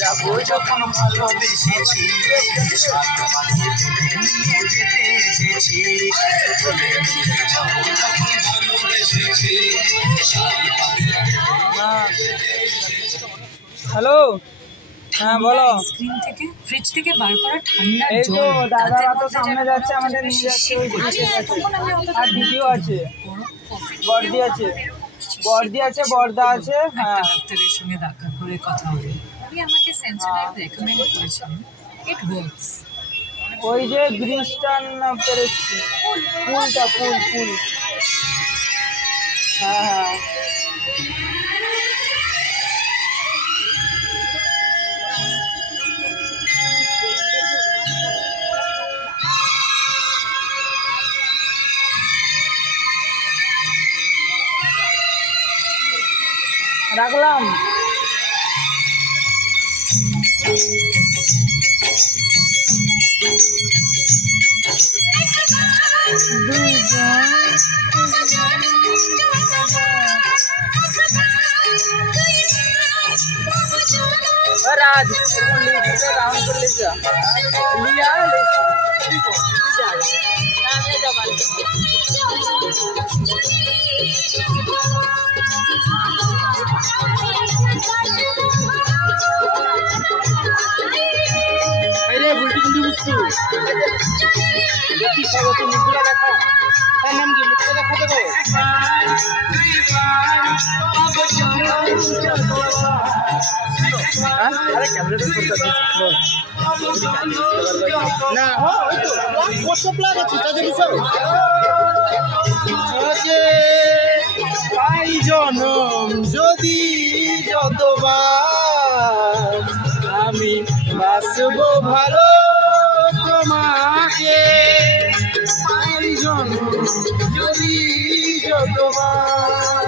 যাবো যখন ভালোবেসেছি নিয়ে যেতে এসেছি হ্যালো, হ্যাঁ বলো। স্ক্রিন থেকে ফ্রিজ থেকে বার করা ঠান্ডা এই তো জল দাদারা তো সামনে যাচ্ছে, আমাদের নিয়ে যাচ্ছে ওই দিকে আছে। আর দিদিও আছে, বর্দি আছে, বর্দি আছে, বর্দা আছে। হ্যাঁ, ডাক্তারের সঙ্গে দেখা করে কথা হবে। উনি আমাকে সেন্সোডাইন রেকমেন্ড করেছেন। It works. ওই যে ব্রিজটা পেরেছি, ফুলটা ফুল ফুল। হ্যাঁ হ্যাঁ, রাখলাম। राज राउंड कर लीजिए लिया अरे बुलटी कुंडी बुझছো দেখি সব তো মুখগুলো দেখা তার নাম কি মুখটা দেখাতে গো আরে ক্যামেরাটা করতে বল না ওই তো কত প্লাগ আছে তা দেখি সব যে পাই জনম যদি যতবার আমি বাসবো ভালো তোমাকে পাই জনম যদি যতবার